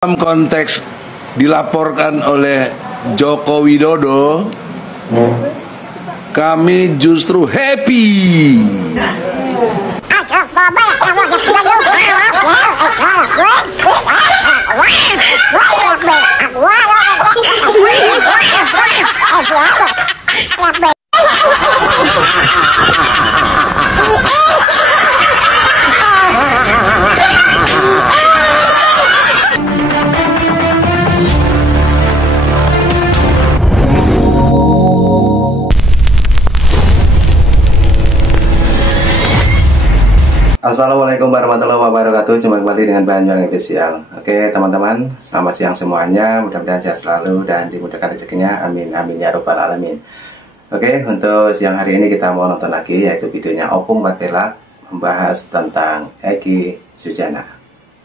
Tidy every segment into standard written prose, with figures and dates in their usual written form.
Dalam konteks dilaporkan oleh Joko Widodo, kami justru happy. Assalamualaikum warahmatullahi wabarakatuh. Jumpa kembali dengan Banyuwangi Official. Oke teman-teman, selamat siang semuanya. Mudah-mudahan sehat selalu dan dimudahkan rezekinya. Amin amin ya robbal alamin. Oke, untuk siang hari ini kita mau nonton lagi, yaitu videonya Opung Marvelak membahas tentang Egy Sujana.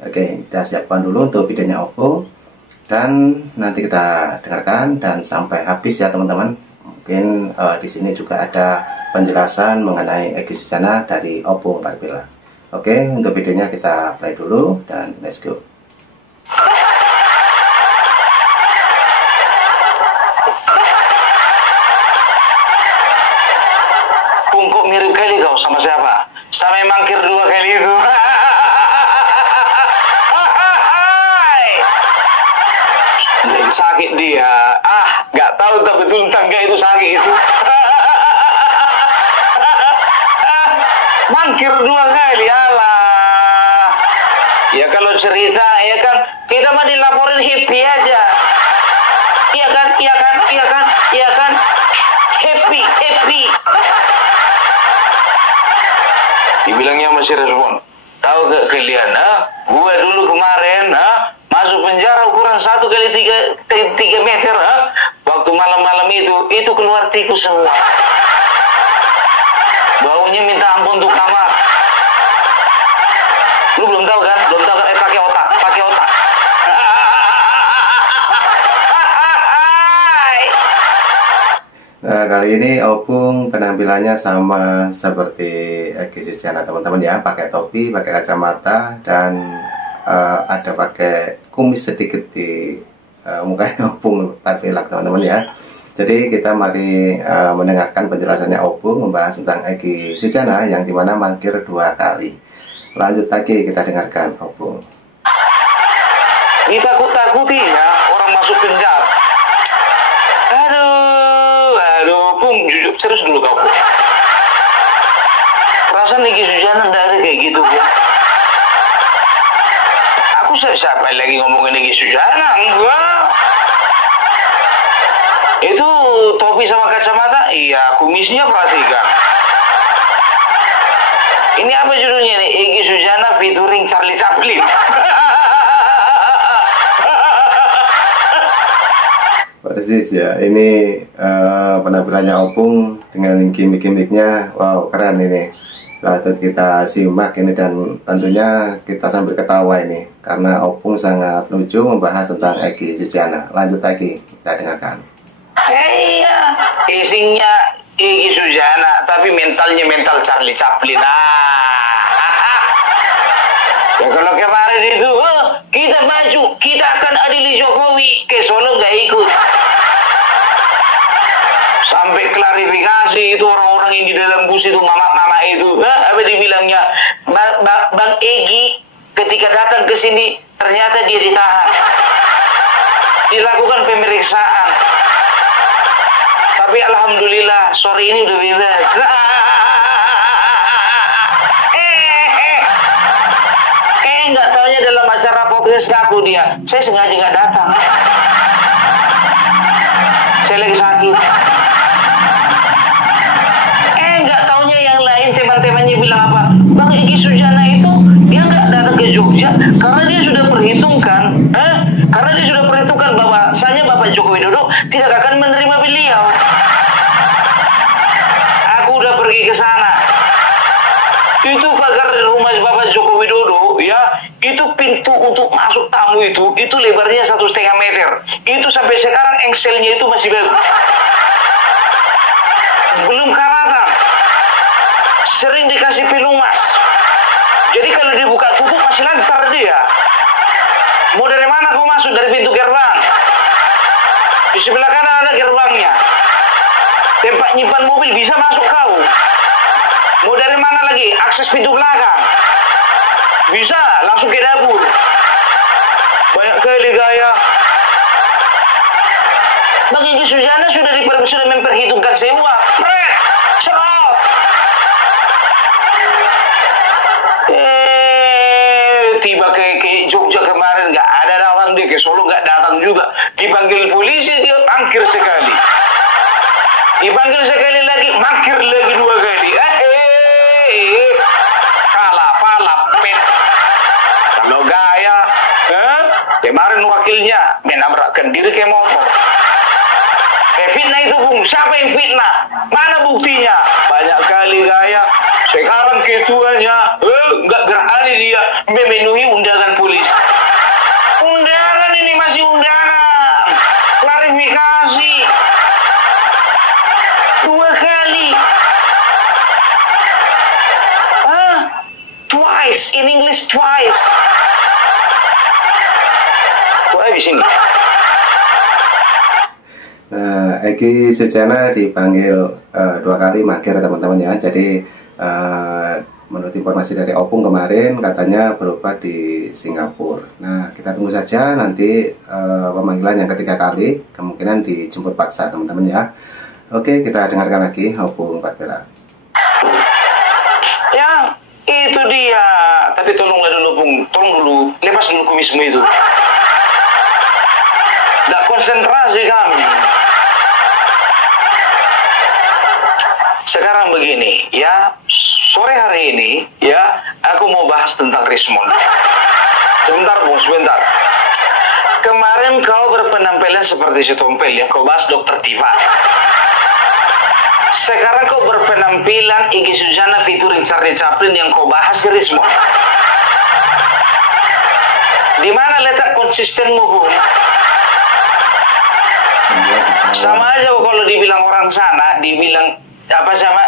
Oke, kita siapkan dulu untuk videonya Opung dan nanti kita dengarkan dan sampai habis ya teman-teman. Mungkin di sini juga ada penjelasan mengenai Egy Sujana dari Opung Marvelak. Oke, untuk videonya kita play dulu dan let's go. Kok mirip kali kau sama siapa? Sama yang mangkir 2 kali itu. Sakit dia. Nggak tahu tak betul tangga itu sakit itu. Mangkir 2 kali, alah. Ya kalau cerita, ya kan, kita mah dilaporin happy aja. Iya kan, iya kan, iya kan, iya kan. Happy, happy. Dibilangnya masih respon. Tahu gak kalian, gue dulu kemarin, masuk penjara ukuran 1 kali 3 meter, waktu malam-malam itu keluar tikus semua. Baunya minta ampun untuk kamar. Lu belum tahu kan? Belum tahu kan? Pakai otak, pakai otak. Nah, kali ini Opung penampilannya sama seperti Egy Sujana teman-teman ya, pakai topi, pakai kacamata dan ada pakai kumis sedikit di mukanya Opung Marvelak teman-teman ya. Jadi kita mari mendengarkan penjelasannya Opung membahas tentang Egy Sujana yang dimana mangkir 2 kali. Lanjut lagi kita dengarkan Opung. Ditakut-takuti ya orang masuk penjara. Aduh, Pung, jujur serius dulu kau. Pung. Perasaan Egy Sujana nggak ada kayak gitu, Pung. Aku siapa lagi ngomongin Egy Sujana? Enggak. Itu topi sama kacamata, iya, kumisnya perhatikan. Ini apa judulnya nih? Egy Sujana featuring Charlie Chaplin. Persis ya, ini penampilannya Opung dengan gimmick-gimmicknya, wow keren ini. Patut kita simak ini dan tentunya kita sambil ketawa ini karena Opung sangat lucu membahas tentang Egy Sujana. Lanjut lagi kita dengarkan. Iya, isinya Egy Sujana, tapi mentalnya mental Charlie Chaplin. Ya kalau kemarin itu, kita maju, kita akan adili Jokowi, ke Solo nggak ikut. Sampai klarifikasi itu orang-orang yang di dalam bus itu, mama-mama itu, apa dibilangnya, Bang Egy ketika datang ke sini ternyata dia ditahan, dilakukan pemeriksaan. Tapi alhamdulillah sore ini udah bebas. Nggak taunya dalam acara podcast aku dia. Saya sengaja nggak datang. Saya lagi sakit. Nggak taunya yang lain teman-temannya bilang apa? Bang Egy Sujana itu dia nggak datang ke Jogja karena dia sudah perhitungkan. Karena dia sudah perhitungkan bahwasanya Bapak Joko Widodo tidak akan menerima beliau. Aku udah pergi ke sana. Itu pagar rumah Bapak Joko Widodo ya, itu pintu untuk masuk tamu itu lebarnya 1,5 meter. Itu sampai sekarang engselnya itu masih bagus. Belum karatan. Sering dikasih pelumas. Jadi kalau dibuka tutup masih lancar dia. Mau dari mana kau masuk? Dari pintu gerbang. Di sebelah kanan ada gerbangnya. Tempat nyimpan mobil bisa masuk kau. Mau dari mana lagi? Akses pintu belakang. Bisa, langsung ke dapur. Banyak kali gaya. Bagi Egy Sujana sudah memperhitungkan semua. Pret, serot. Tiba ke Jogja kemarin nggak ada datang dia, ke Solo nggak datang juga. Dipanggil polisi dia mangkir sekali. Dipanggil sekali lagi mangkir lagi 2 kali. Kalah palap pet. Kalau gaya, kemarin wakilnya menabrakkan diri ke motor. Fitnah itu Bung, siapa yang fitnah? Mana buktinya? Banyak kali gaya. Sekarang ketuanya nggak berani dia memenuhi undangan polisi. Undangan ini masih undangan. Klarifikasi 2 kali. Twice, in English twice. Wah di sini. Egy Sujana dipanggil 2 kali mangkir teman-teman ya. Jadi menurut informasi dari Opung kemarin katanya berobat di Singapura. Nah kita tunggu saja nanti pemanggilan yang ketiga kali, kemungkinan dijemput paksa teman-teman ya. Oke, kita dengarkan lagi Opung Patbela. Ya itu dia. Tapi tolonglah dulu Bung, tolong dulu lepas dulu kumismu itu. Nggak konsentrasi kami. Sekarang begini, ya, sore hari ini, ya, aku mau bahas tentang Rismond. Sebentar, Bung, sebentar. Kemarin kau berpenampilan seperti si Tompel yang kau bahas Dokter Tifa. Sekarang kau berpenampilan Egy Sujana featuring Charlie Chaplin yang kau bahas si Rismond. Di mana letak konsistenmu, Bung? Sama aja kalau dibilang orang sana, dibilang apa sama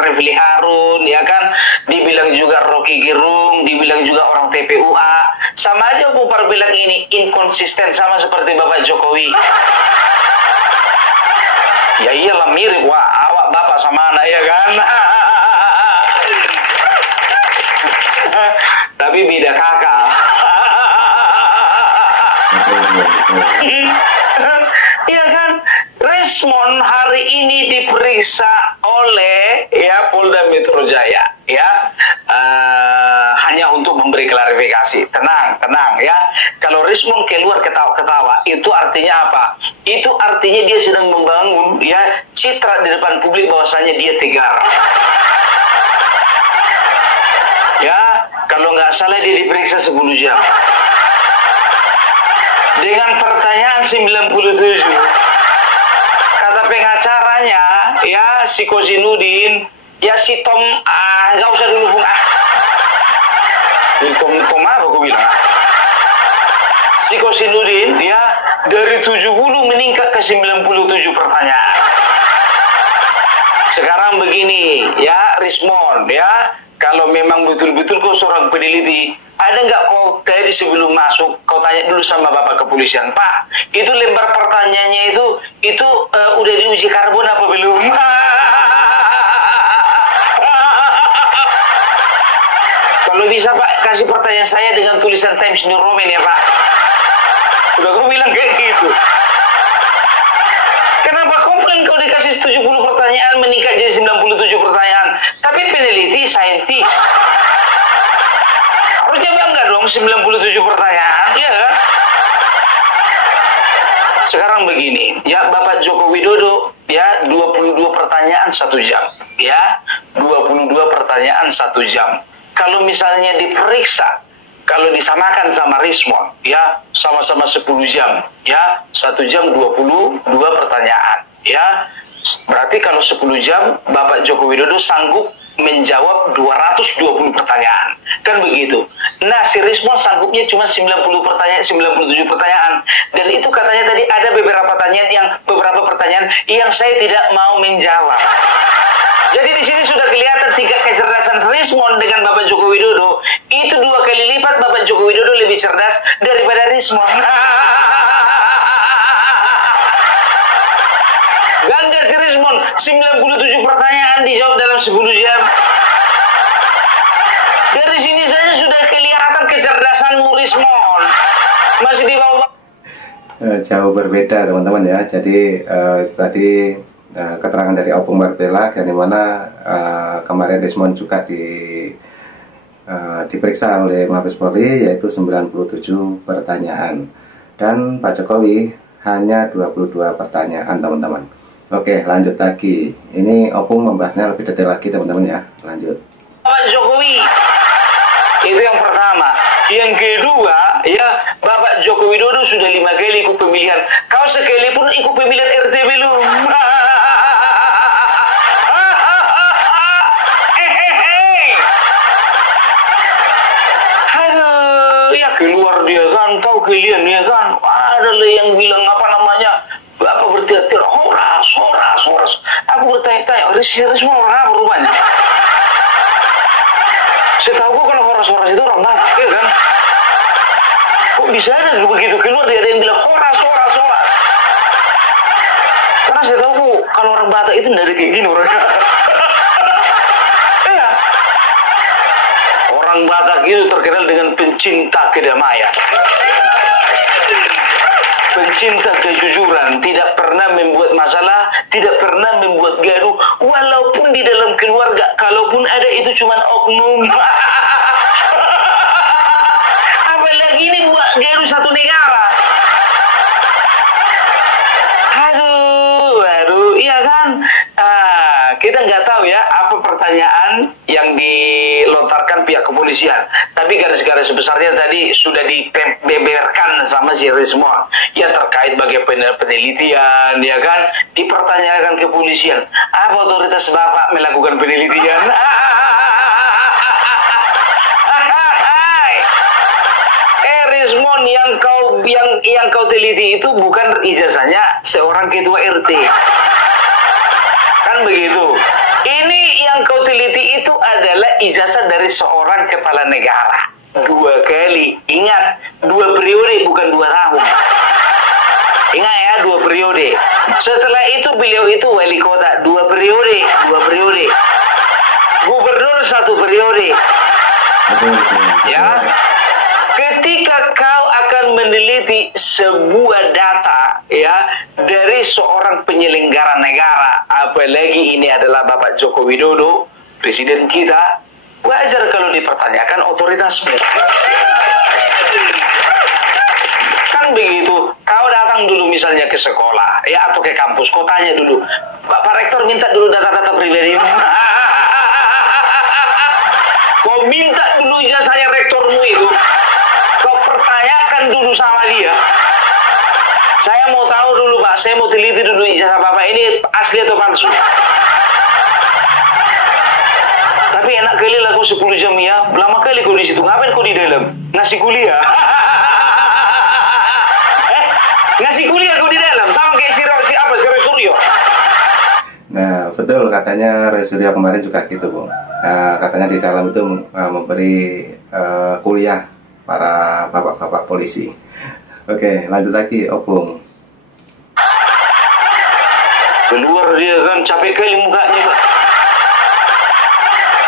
Refli Harun, ya kan, dibilang juga Rocky Gerung, dibilang juga orang TPUA, sama aja Bupar bilang ini inkonsisten, sama seperti Bapak Jokowi. Ya iyalah mirip, wah awak bapak sama anak ya kan. Tapi beda kakak. Iya kan, Rismond hari ini diperiksa oleh ya Polda Metro Jaya ya, hanya untuk memberi klarifikasi. Tenang ya, kalau Rismond keluar ketawa-ketawa itu artinya apa? Itu artinya dia sedang membangun ya citra di depan publik bahwasanya dia tegar. Ya, kalau nggak salah dia diperiksa 10 jam dengan pertanyaan 97. Kata pengacaranya ya si Kozinudin, ya si Tom, nggak usah dulu Bung, Tom apa aku bilang, si Kozinudin ya dari 70 meningkat ke 97 pertanyaan. Sekarang begini ya Rismond ya, kalau memang betul-betul kau seorang peneliti, ada nggak kau tadi sebelum masuk kau tanya dulu sama Bapak Kepolisian, Pak, itu lembar pertanyaannya itu udah diuji karbon apa belum? Kalau bisa Pak kasih pertanyaan saya dengan tulisan Times New Roman ya Pak. Udah kau bilang kayak gitu. Kenapa komplain kau dikasih 70 pertanyaan meningkat jadi 97 pertanyaan? Tapi peneliti, saintis harusnya bangga dong 97 pertanyaan, ya kan? Sekarang begini, ya Bapak Joko Widodo, ya 22 pertanyaan 1 jam, ya 22 pertanyaan 1 jam. Kalau misalnya diperiksa, kalau disamakan sama Rismond, ya sama-sama 10 jam, ya 1 jam 22 pertanyaan, ya berarti kalau 10 jam Bapak Joko Widodo sanggup menjawab 220 pertanyaan, kan begitu. Nah, si Rismond sanggupnya cuma 90 pertanyaan, 97 pertanyaan. Dan itu katanya tadi ada beberapa pertanyaan yang saya tidak mau menjawab. Jadi di sini sudah kelihatan tingkat kecerdasan Rismon dengan Bapak Joko Widodo itu 2 kali lipat. Bapak Joko Widodo lebih cerdas daripada Rismon. Ganda si Rismon, 97 pertanyaan dijawab dalam 10 jam. Dari sini saja sudah kelihatan kecerdasanmu Rismon. Masih di bawah. Jauh berbeda teman-teman ya. Jadi tadi keterangan dari Opung Barbela, yang dimana kemarin Rismon juga diperiksa oleh Mabes Polri, yaitu 97 pertanyaan, dan Pak Jokowi hanya 22 pertanyaan teman-teman. Oke, lanjut lagi. Ini Opung membahasnya lebih detail lagi teman-teman ya. Lanjut. Pak Jokowi itu yang pertama. Yang kedua, ya, Bapak Joko Widodo sudah 5 kali ikut pemilihan. Kau sekalipun ikut pemilihan RT belum. Aduh, ya keluar dia kan, tahu kalian ya kan. Ada yang bilang apa namanya, apa berteriak-teriak, horas, horas, horas. Aku bertanya-tanya, Rismon orang apa rupanya? Setahu gue kalau horas-horas itu orang Batak, ya kan? Kok bisa ada begitu keluar dia ada yang bilang horas, horas, horas? Karena saya tahu kalau orang Batak itu dari kayak gini orangnya. Iya. Orang Batak itu terkenal dengan pencinta kedamaian, pencinta kejujuran, tidak pernah membuat masalah, tidak pernah membuat gaduh, walaupun di dalam keluarga, kalaupun ada itu cuma oknum. Apalagi ini buat gaduh satu negara. Aduh, iya kan? Kita nggak tahu ya apa pertanyaan yang dilontarkan pihak kepolisian. Tapi garis-garis besarnya tadi sudah dibeberkan sama si Rismon. Ya terkait bagaimana penelitian, ya kan? Dipertanyakan kepolisian. Apa otoritas Bapak melakukan penelitian? Rismon, yang kau teliti itu bukan ijazahnya seorang ketua RT. Kan begitu. Ini yang kau teliti itu adalah ijazah dari seorang kepala negara. 2 kali. Ingat, 2 periode bukan 2 tahun. Ingat ya, 2 periode. Setelah itu beliau itu wali kota 2 periode, 2 periode. Gubernur 1 periode. Ya. Ketika kau akan meneliti sebuah data ya dari seorang penyelenggara negara, apalagi ini adalah Bapak Joko Widodo, presiden kita, wajar kalau dipertanyakan otoritasmu. Kan begitu. Kau datang dulu misalnya ke sekolah ya atau ke kampus, kau tanya dulu, Pak Rektor minta dulu data-data pribadi. Kau minta dulu ijazahnya rektormu itu. Kau pertanyakan dulu sama dia. Saya mau tahu dulu Pak, saya mau teliti dulu ijazah Bapak ini asli atau palsu. Tapi enak kali lah kau 10 jam ya, lama kali kau di situ. Ngapain kau di dalam? Ngasih kuliah. Ngasih kuliah kau di dalam, sama kayak si Roy Suryo. Nah, betul katanya Roy Suryo kemarin juga gitu, Bung. Katanya di dalam itu memberi kuliah para bapak-bapak polisi. Oke, lanjut lagi, Opung. Keluar dia kan, capek kali mukanya Pak.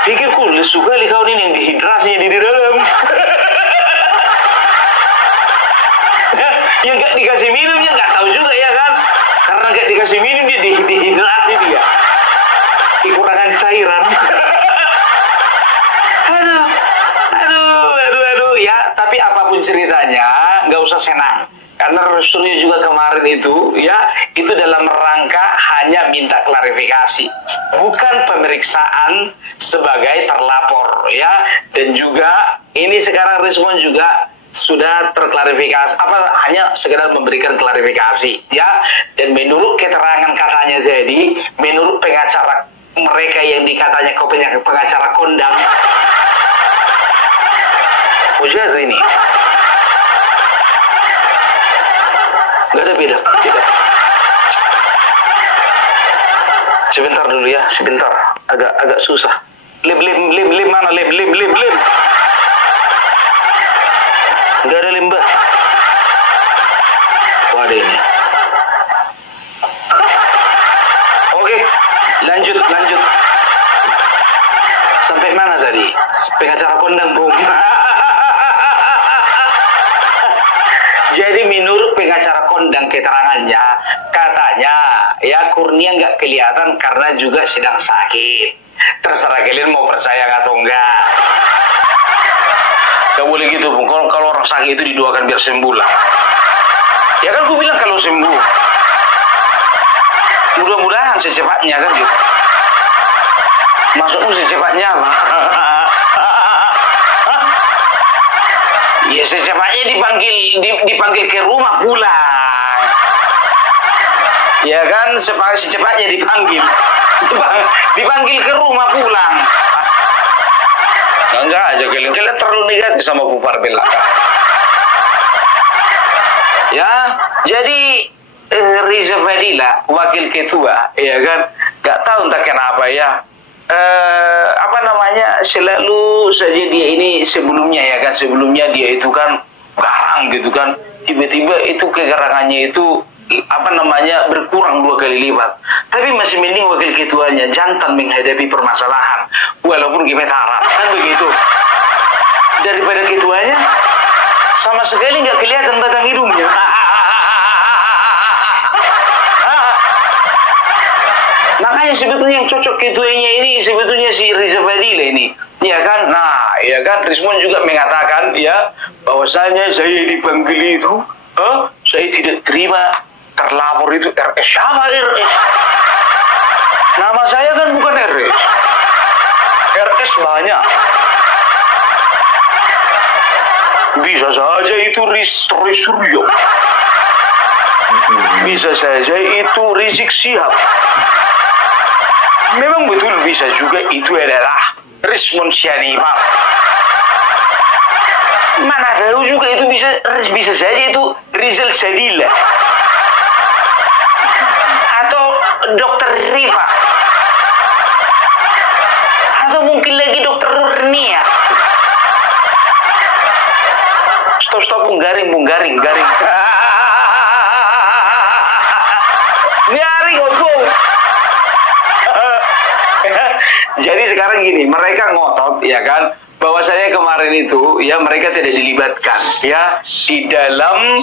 Pikirku, lesu kali kau ini yang dehidrasinya di dalam. Yang gak dikasih minumnya gak tahu juga ya kan. Karena gak dikasih minum dia dehidrasi dia. Kekurangan cairan. Aduh. Ya, tapi apapun ceritanya, nggak usah senang. Karena Suryo juga kemarin itu, ya, itu dalam rangka hanya minta klarifikasi, bukan pemeriksaan sebagai terlapor, ya. Dan juga ini sekarang Rismon juga sudah terklarifikasi, hanya sekedar memberikan klarifikasi, ya. Dan menurut keterangan katanya tadi, menurut pengacara mereka yang dikatanya pengacara kondang. Ujian ini nggak ada beda. Sebentar dulu ya, sebentar. agak susah. Lem mana lem. Nggak ada lem, Mbak. Oh, ada ini. Oke, lanjut. Sampai mana tadi? Pengacara kondang, Bung. Jadi menurut pengacara kondang keterangannya, katanya ya Kurnia nggak kelihatan karena juga sedang sakit. Terserah kalian mau percaya atau enggak. Gak boleh gitu, Bung. Kalau orang sakit itu didoakan biar sembuh lah. Ya kan gue bilang kalau sembuh. Mudah-mudahan secepatnya kan gitu. Maksudmu secepatnya apa? Ya secepatnya dipanggil ke rumah pulang. Ya kan secepatnya dipanggil ke rumah pulang. Enggak aja kalian terlalu negatif sama Bupar belakang. Ya, jadi Riza Fadila, wakil ketua, ya kan, nggak tahu entah kenapa ya, selalu saja dia ini sebelumnya dia itu kan garang gitu kan, tiba-tiba itu kegarangannya itu berkurang 2 kali lipat. Tapi masih mending wakil ketuanya jantan menghadapi permasalahan walaupun gemetaran kan begitu, daripada ketuanya sama sekali nggak kelihatan batang hidungnya. Makanya sebetulnya yang cocok ketuanya ini sebetulnya si Riza Fadila ini, ya kan? Nah, ya kan, Rismon juga mengatakan ya bahwasanya saya dipanggil itu, saya tidak terima terlapor itu RS. Siapa RS? Nama saya kan bukan RS. RS banyak. Bisa saja itu Suryo. Bisa saja itu Rizik Sihab. Memang betul bisa juga itu adalah Rismon Syanibab. Mana tahu juga itu bisa saja itu Rizal Sadila atau Dr. Rifa atau mungkin lagi Dr. Nurnia. Stop garing. Garing ngomong. Jadi sekarang gini, mereka ngotot ya kan, bahwasanya kemarin itu ya mereka tidak dilibatkan ya di dalam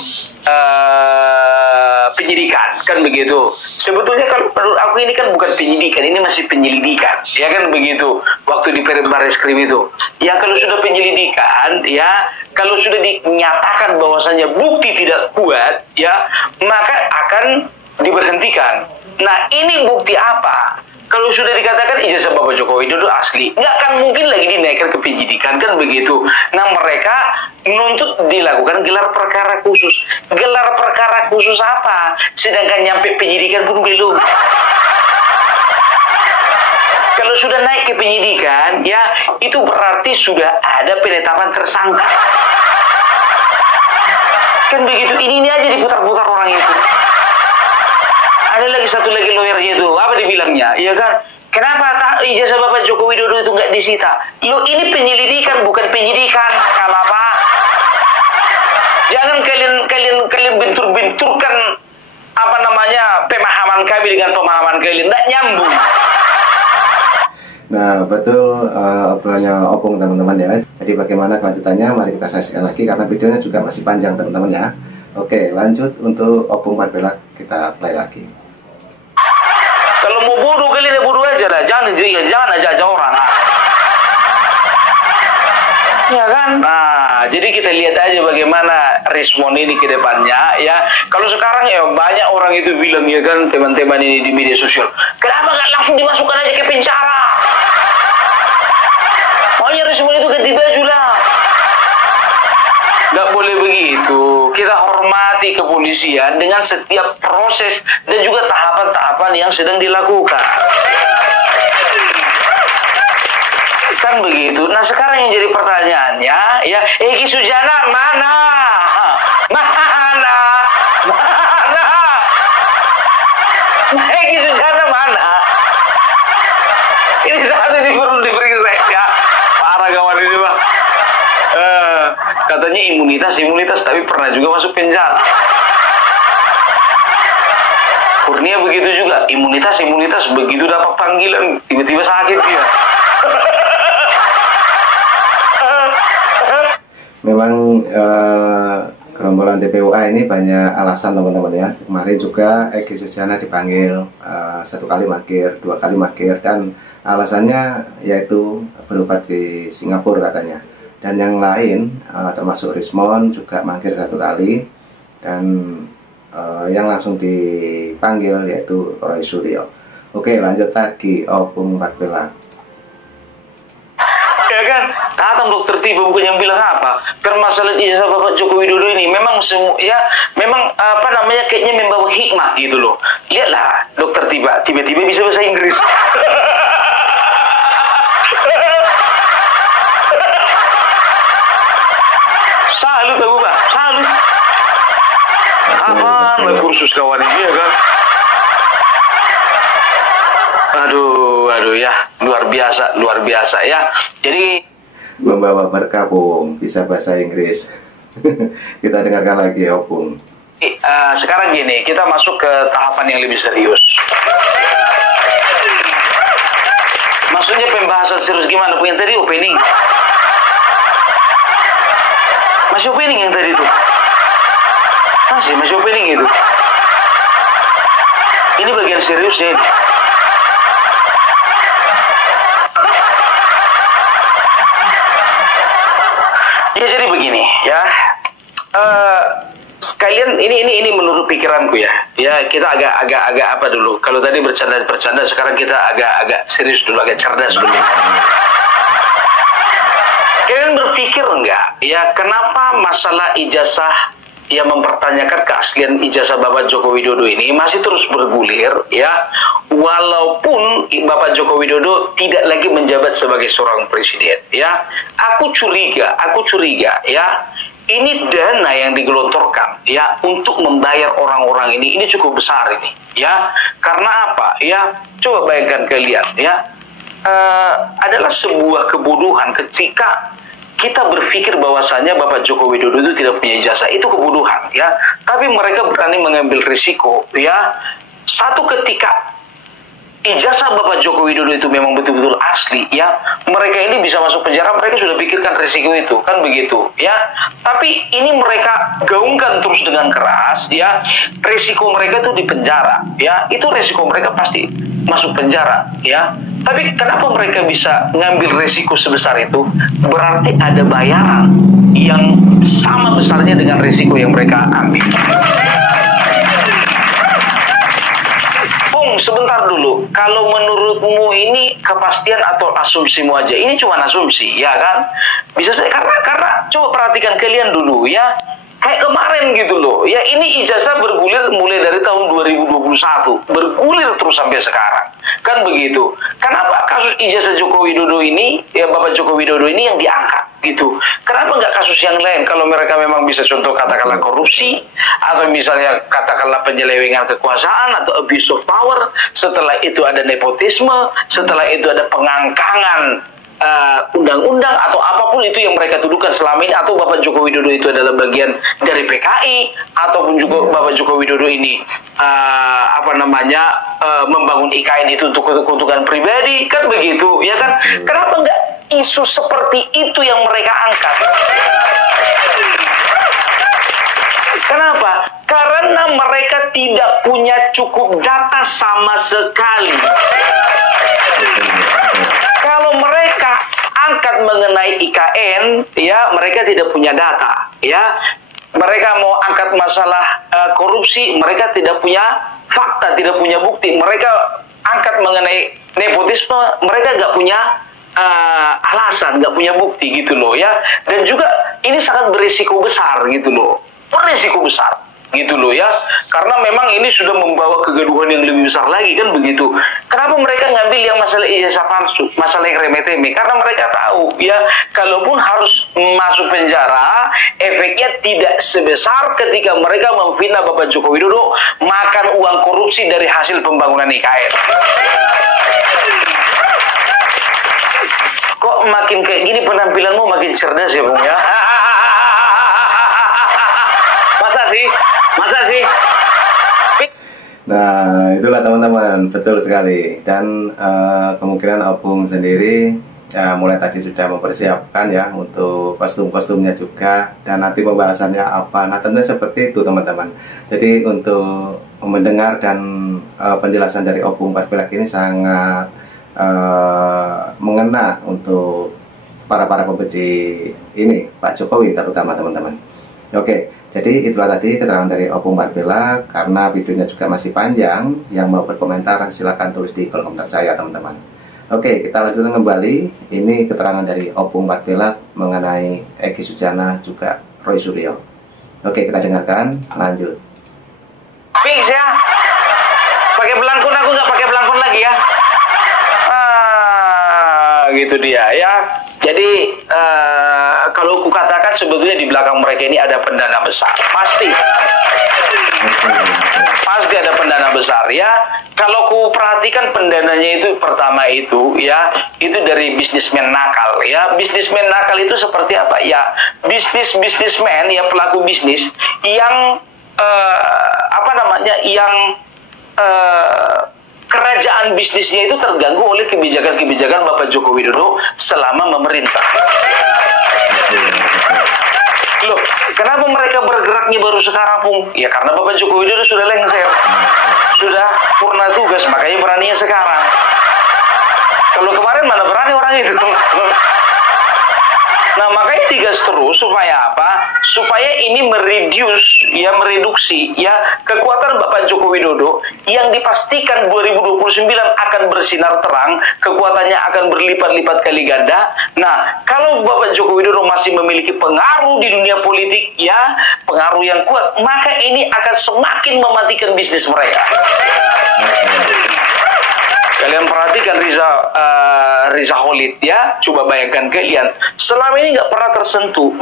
penyidikan kan begitu. Sebetulnya kalau menurut aku ini kan bukan penyidikan, ini masih penyelidikan ya kan begitu. Waktu di Barreskrim itu ya, kalau sudah penyelidikan ya, kalau sudah dinyatakan bahwasanya bukti tidak kuat ya, maka akan diberhentikan. Nah, ini bukti apa? Kalau sudah dikatakan ijazah Bapak Joko Widodo asli, nggak akan mungkin lagi dinaikkan ke penyidikan kan begitu. Nah, mereka menuntut dilakukan gelar perkara khusus. Gelar perkara khusus apa? Sedangkan nyampe penyidikan pun belum. Kalau sudah naik ke penyidikan, ya itu berarti sudah ada penetapan tersangka. Kan begitu. Ini aja diputar-putar orang itu. Ada lagi satu lagi lawyernya itu, apa dibilangnya? Iya kan? Kenapa ijazah Bapak Joko Widodo itu nggak disita? Lo ini penyelidikan bukan penyidikan. Kalau apa? Jangan kalian bentur-benturkan pemahaman kami dengan pemahaman kalian, nggak nyambung. Nah, betul obrolannya Opung teman-teman ya. Jadi bagaimana kelanjutannya? Mari kita saksikan lagi karena videonya juga masih panjang teman-teman ya. Oke, lanjut untuk Opung Barbella kita play lagi. Kalau mau bodoh kalian ya bodoh aja lah, jangan aja orang. Ya kan? Nah, jadi kita lihat aja bagaimana Rismon ini ke depannya ya. Kalau sekarang ya banyak orang itu bilang ya kan, teman-teman ini di media sosial, kenapa nggak langsung dimasukkan aja ke penjara? Maunya Rismon itu ganti baju lah. Nggak boleh begitu. Kita hormati kepolisian dengan setiap proses dan juga tahapan-tahapan yang sedang dilakukan. Kan begitu. Nah, sekarang yang jadi pertanyaannya ya, Egy Sujana mana? Egy Sujana mana? Ini Katanya imunitas, tapi pernah juga masuk penjara. Kurnia begitu juga, imunitas, begitu dapat panggilan, tiba-tiba sakit dia. Memang gerombolan TPUA ini banyak alasan teman-teman ya. Kemarin juga Egy Sujana dipanggil 1 kali mangkir, 2 kali mangkir, dan alasannya yaitu berobat di Singapura katanya. Dan yang lain termasuk Rismon juga mangkir 1 kali, dan yang langsung dipanggil yaitu Roy Suryo. Oke, lanjut lagi, Opung Patbela. Ya kan, datang dokter tiba bukan yang bilang apa, permasalahan ijazah Bapak Joko Widodo ini memang memang kayaknya membawa hikmah gitu loh. Lihatlah dokter tiba-tiba bisa bahasa Inggris. Salut aku Pak, salut. Apaan lah kursus kawan ini ya kan. Aduh ya, luar biasa ya. Jadi membawa berkabung bisa bahasa Inggris. Kita dengarkan lagi Opung. Sekarang gini, kita masuk ke tahapan yang lebih serius. Maksudnya pembahasan serius gimana? Yang tadi opening. Masih opening yang tadi itu. Masih opening itu. Ini bagian seriusnya ini. Ya jadi begini ya, sekalian ini menurut pikiranku ya. Ya kita agak apa dulu. Kalau tadi bercanda, sekarang kita agak serius dulu, agak cerdas dulu. Kalian berpikir enggak ya, kenapa masalah ijazah yang mempertanyakan keaslian ijazah Bapak Joko Widodo ini masih terus bergulir ya, walaupun Bapak Joko Widodo tidak lagi menjabat sebagai seorang presiden ya. Aku curiga ya, ini dana yang digelontorkan ya untuk membayar orang-orang ini cukup besar ini ya. Karena apa ya, coba bayangkan kalian ya, adalah sebuah kebodohan ketika kita berpikir bahwasanya Bapak Joko Widodo itu tidak punya ijazah. Itu kebodohan ya. Tapi mereka berani mengambil risiko ya. Satu ketika ijazah Bapak Joko Widodo itu memang betul-betul asli ya, mereka ini bisa masuk penjara, mereka sudah pikirkan risiko itu kan begitu ya. Tapi ini mereka gaungkan terus dengan keras ya, risiko mereka itu di penjara ya, itu risiko mereka pasti masuk penjara ya. Tapi kenapa mereka bisa ngambil risiko sebesar itu? Berarti ada bayaran yang sama besarnya dengan risiko yang mereka ambil. Sebentar dulu, kalau menurutmu ini kepastian atau asumsimu aja? Ini cuma asumsi, ya kan? Bisa saya karena coba perhatikan kalian dulu ya. Kayak kemarin gitu loh. Ya ini ijazah bergulir mulai dari tahun 2021, bergulir terus sampai sekarang. Kan begitu. Kenapa kasus ijazah Joko Widodo ini, ya Bapak Joko Widodo ini yang diangkat gitu? Kenapa nggak kasus yang lain? Kalau mereka memang bisa contoh katakanlah korupsi, atau misalnya katakanlah penyelewengan kekuasaan atau abuse of power, setelah itu ada nepotisme, setelah itu ada pengangkangan undang-undang atau apapun itu yang mereka tuduhkan selama ini, atau Bapak Joko Widodo itu adalah bagian dari PKI, ataupun juga Bapak Joko Widodo ini membangun IKN itu untuk keuntungan pribadi, kan begitu ya kan? Kenapa nggak isu seperti itu yang mereka angkat? Kenapa? Karena mereka tidak punya cukup data sama sekali. Kalau mereka angkat mengenai IKN, ya mereka tidak punya data, ya. Mereka mau angkat masalah korupsi, mereka tidak punya fakta, tidak punya bukti. Mereka angkat mengenai nepotisme, mereka nggak punya alasan, nggak punya bukti gitu loh, ya. Dan juga ini sangat berisiko besar gitu loh, berisiko besar gitu loh ya, karena memang ini sudah membawa kegaduhan yang lebih besar lagi kan begitu. Kenapa mereka ngambil yang masalah ijazah palsu, masalah yang remeh-temeh? Karena mereka tahu ya, kalaupun harus masuk penjara, efeknya tidak sebesar ketika mereka memfitnah Bapak Joko Widodo makan uang korupsi dari hasil pembangunan IKN. Kok makin kayak gini penampilanmu makin cerdas ya Bung ya? sih? Masa sih? Nah, itulah teman-teman, betul sekali. Dan kemungkinan Opung sendiri ya, mulai tadi sudah mempersiapkan ya untuk kostum-kostumnya juga, dan nanti pembahasannya apa. Nah, tentu seperti itu teman-teman. Jadi untuk mendengar dan penjelasan dari Opung Parpilak ini sangat mengena untuk para pembenci ini Pak Jokowi terutama teman-teman. Oke, jadi itulah tadi keterangan dari Opung Parpilak. Karena videonya juga masih panjang, yang mau berkomentar silahkan tulis di kolom komentar saya teman-teman. Oke, kita lanjutkan kembali. Ini keterangan dari Opung Parpilak mengenai Egy Sujana juga Roy Suryo. Oke, kita dengarkan, lanjut. Fix ya. Pakai pelangkun, aku nggak pakai pelangkun lagi ya. Gitu dia ya. Jadi kalau aku katakan sebetulnya di belakang mereka ini ada pendana besar, pasti ada pendana besar ya. Kalau ku perhatikan pendananya itu pertama itu ya, itu dari bisnismen nakal ya. Bisnismen nakal itu seperti apa ya? Bisnismen ya, pelaku bisnis yang yang kerajaan bisnisnya itu terganggu oleh kebijakan-kebijakan Bapak Joko Widodo selama memerintah. Loh, kenapa mereka bergeraknya baru sekarang, Pung? Ya karena Bapak Joko Widodo sudah lengser, sudah purna tugas, makanya beraninya sekarang. Kalau kemarin mana berani orang itu? Nah, makanya digas terus supaya apa? Supaya ini mereduksi kekuatan Bapak Joko Widodo yang dipastikan 2029 akan bersinar terang, kekuatannya akan berlipat-lipat kali ganda. Nah, kalau Bapak Joko Widodo masih memiliki pengaruh di dunia politik ya, pengaruh yang kuat, maka ini akan semakin mematikan bisnis mereka. Kalian perhatikan Riza Khalid ya, coba bayangkan kalian, selama ini nggak pernah tersentuh.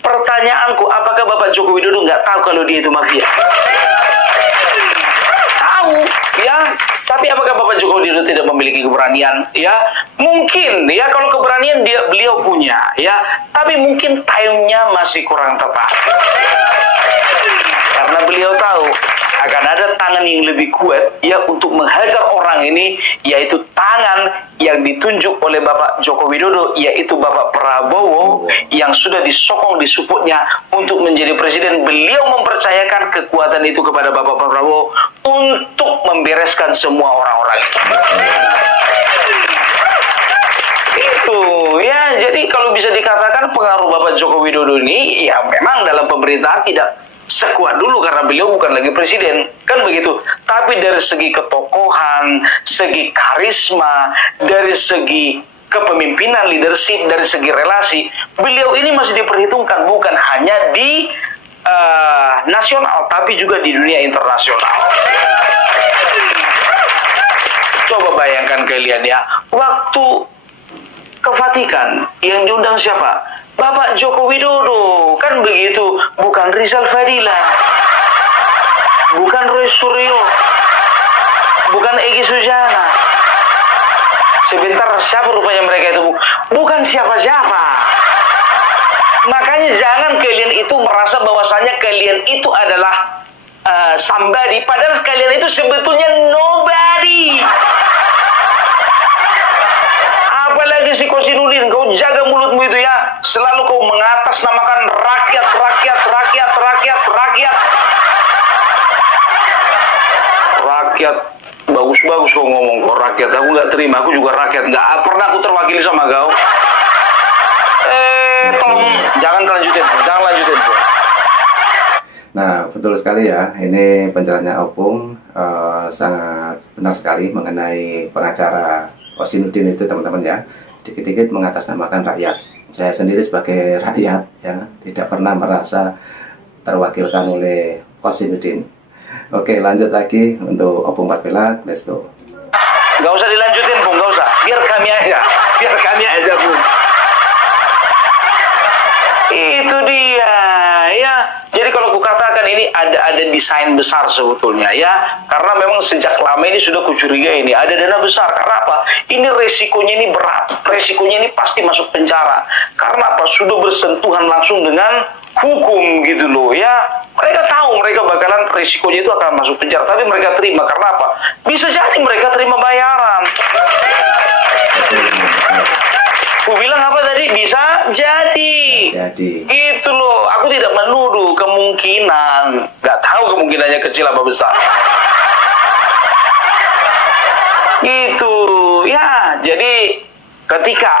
Pertanyaanku, apakah Bapak Joko Widodo nggak tahu kalau dia itu mafia? Tahu ya, tapi apakah Bapak Joko Widodo tidak memiliki keberanian? Ya, mungkin ya, kalau keberanian beliau punya ya, tapi mungkin time-nya masih kurang tepat. Karena beliau tahu akan ada tangan yang lebih kuat ya untuk menghajar orang ini, yaitu tangan yang ditunjuk oleh Bapak Joko Widodo, yaitu Bapak Prabowo yang sudah disokong, disupportnya untuk menjadi presiden. Beliau mempercayakan kekuatan itu kepada Bapak Prabowo untuk membereskan semua orang-orang itu ya. Jadi kalau bisa dikatakan pengaruh Bapak Joko Widodo ini ya memang dalam pemerintahan tidak sekuat dulu karena beliau bukan lagi presiden, kan begitu. Tapi dari segi ketokohan, segi karisma, dari segi kepemimpinan, leadership, dari segi relasi, beliau ini masih diperhitungkan bukan hanya di nasional, tapi juga di dunia internasional. Coba bayangkan kalian ya, waktu ke Vatikan yang diundang siapa? Bapak Joko Widodo, kan begitu, bukan Rizal Fadila, bukan Roy Suryo, bukan Egy Sujana. Sebentar, siapa rupanya mereka itu? Bukan siapa-siapa. Makanya jangan kalian itu merasa bahwasanya kalian itu adalah somebody, padahal kalian itu sebetulnya nobody. Apalagi si Kosinudin, kau jaga mulutmu itu ya. Selalu kau mengatasnamakan rakyat. Rakyat, bagus-bagus kau ngomong kau rakyat. Aku nggak terima, aku juga rakyat. Nggak pernah aku terwakili sama kau. Jangan lanjutin. Nah, betul sekali ya. Ini penjelasannya Opung sangat benar sekali mengenai pengacara Kosinudin itu teman-teman ya. Dikit-dikit mengatasnamakan rakyat. Saya sendiri sebagai rakyat ya tidak pernah merasa terwakilkan oleh Kosinudin. Oke, lanjut lagi untuk Opung Parpilak. Let's go. Gak usah dilanjutin, Bung, gak usah. Biar kami aja, Bung. Itu dia ya. Jadi kalau kukatakan ini ada desain besar sebetulnya ya, karena memang sejak lama ini sudah kucurigai ini ada dana besar. Karena apa? Ini resikonya ini berat, resikonya ini pasti masuk penjara. Karena apa? Sudah bersentuhan langsung dengan hukum gitu loh ya. Mereka tahu mereka bakalan risikonya itu akan masuk penjara, tapi mereka terima karena apa? Bisa jadi mereka terima bayaran. Aku bilang apa tadi? Bisa jadi. Gitu loh. Aku tidak menuduh, kemungkinan. Gak tahu kemungkinannya kecil apa besar. Gitu. Ya, jadi ketika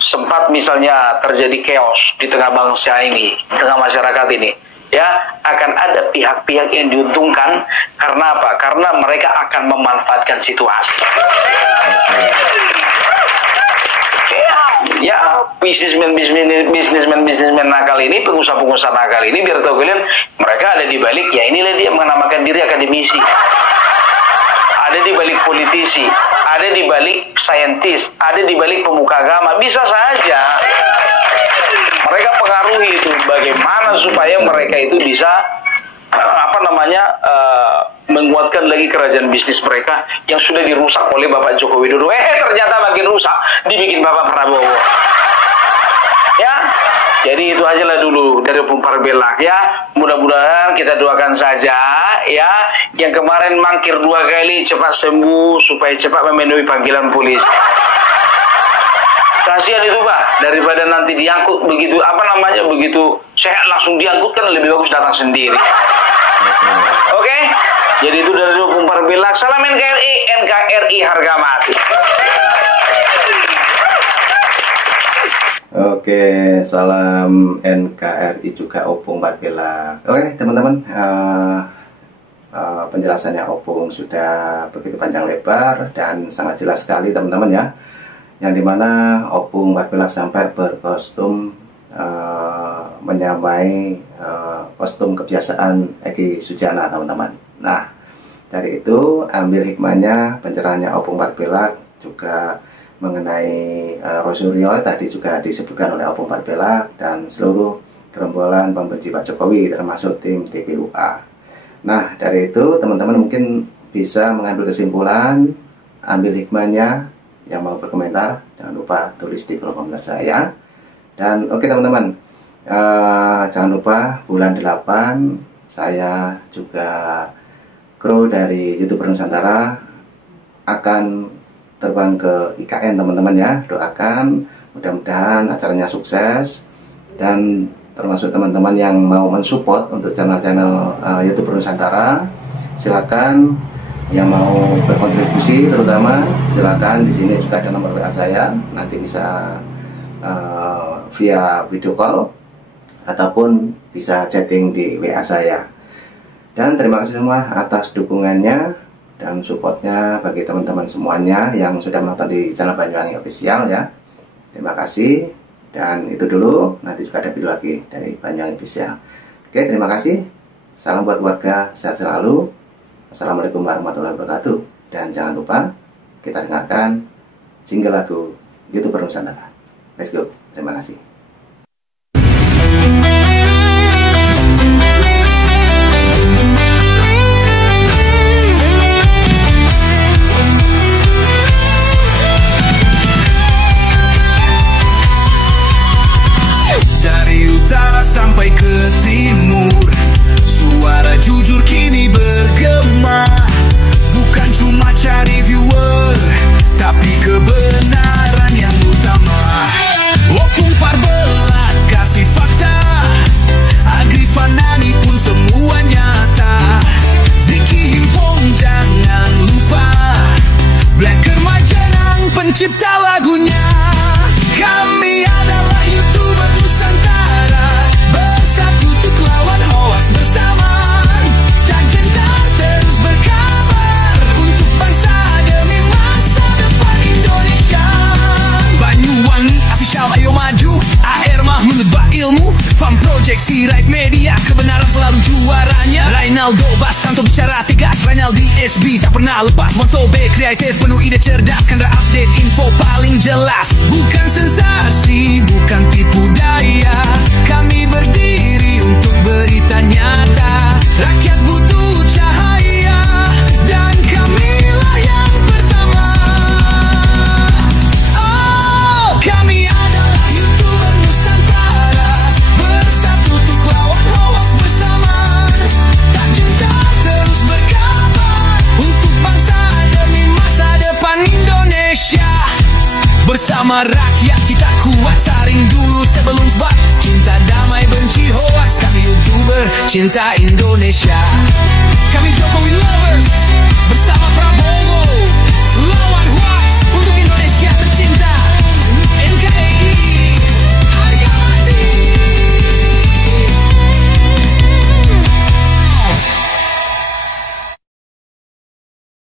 sempat misalnya terjadi chaos di tengah bangsa ini, di tengah masyarakat ini, ya akan ada pihak-pihak yang diuntungkan karena apa? Karena mereka akan memanfaatkan situasi. Ya bisnismen nakal ini, pengusaha nakal ini, biar tahu kalian, mereka ada di balik, ya inilah dia menamakan diri akademisi, ada di balik politisi, ada di balik saintis, ada di balik pemuka agama. Bisa saja mereka pengaruhi itu, bagaimana supaya mereka itu bisa menguatkan lagi kerajaan bisnis mereka yang sudah dirusak oleh Bapak Joko Widodo. Ternyata makin rusak dibikin Bapak Prabowo. Ya, jadi itu aja lah dulu dari Opung Parbelak ya. Mudah-mudahan kita doakan saja ya, yang kemarin mangkir 2 kali cepat sembuh supaya cepat memenuhi panggilan polisi. Kasihan itu Pak, daripada nanti diangkut begitu begitu sehat langsung diangkut, kan lebih bagus datang sendiri. Oke? Jadi itu dari Opung Parbelak. Salam NKRI harga mati. Oke, salam NKRI juga Opung Parbelak. Oke teman-teman, penjelasannya Opung sudah begitu panjang lebar dan sangat jelas sekali teman-teman ya, yang dimana Opung Parbelak sampai berkostum menyamai kostum kebiasaan Egy Sujana teman-teman. Nah, dari itu ambil hikmahnya pencerahannya Opung Parbelak juga mengenai Rosuryo tadi juga disebutkan oleh Opung Parbelak dan seluruh gerombolan pembenci Pak Jokowi termasuk tim TPUA. Nah, dari itu teman-teman mungkin bisa mengambil kesimpulan, ambil hikmahnya. Yang mau berkomentar jangan lupa tulis di kolom komentar saya. Dan oke teman-teman, jangan lupa bulan 8 saya juga kru dari YouTuber Nusantara akan terbang ke IKN teman-teman ya. Doakan mudah-mudahan acaranya sukses, dan termasuk teman-teman yang mau mensupport untuk channel-channel YouTuber Nusantara, silakan. Yang mau berkontribusi terutama silakan, di sini juga ada nomor WA saya, nanti bisa via video call ataupun bisa chatting di WA saya. Dan terima kasih semua atas dukungannya dan supportnya bagi teman-teman semuanya yang sudah menonton di channel Banyuwangi Official ya. Terima kasih, dan itu dulu, nanti juga ada video lagi dari Banyuwangi Official. Oke, terima kasih, salam buat keluarga, sehat selalu. Assalamualaikum warahmatullahi wabarakatuh. Dan jangan lupa kita dengarkan jingle lagu YouTuber Nusantara. Let's go. Terima kasih. Dari utara sampai ke timur, suara jujur kini bergema. Bukan cuma cari viewer, tapi kebenaran yang utama. Opung Parbelak kasih fakta, Agrifanani pun semua nyata. Vicky Himpong jangan lupa, Blacker Majanang pencipta lagunya. Kami adalah YouTuber Nusantara, bersatu untuk lawan hoax bersama. Tak gentar terus berkabar untuk bangsa demi masa depan Indonesia. Banyuwangi Official ayo maju, AR mah menebak ilmu. Farm Project, Sirait Media, kebenaran selalu juaranya. Rainaldo Baskanto bicara tegas, Rainaldi SB tak pernah lepas. Moto B kreatif penuh ide cerdas, Kendra update info paling jelas. Bukan sensasi, bukan tipu daya, kami berdiri untuk berita nyata. Rakyat butuh cahaya, dan kamilah yang pertama. Oh, kami adalah YouTuber Nusantara, Bersama rakyat kita kuat, saring dulu sebelum sebat. Cinta damai benci hoax, kami YouTuber cinta Indonesia.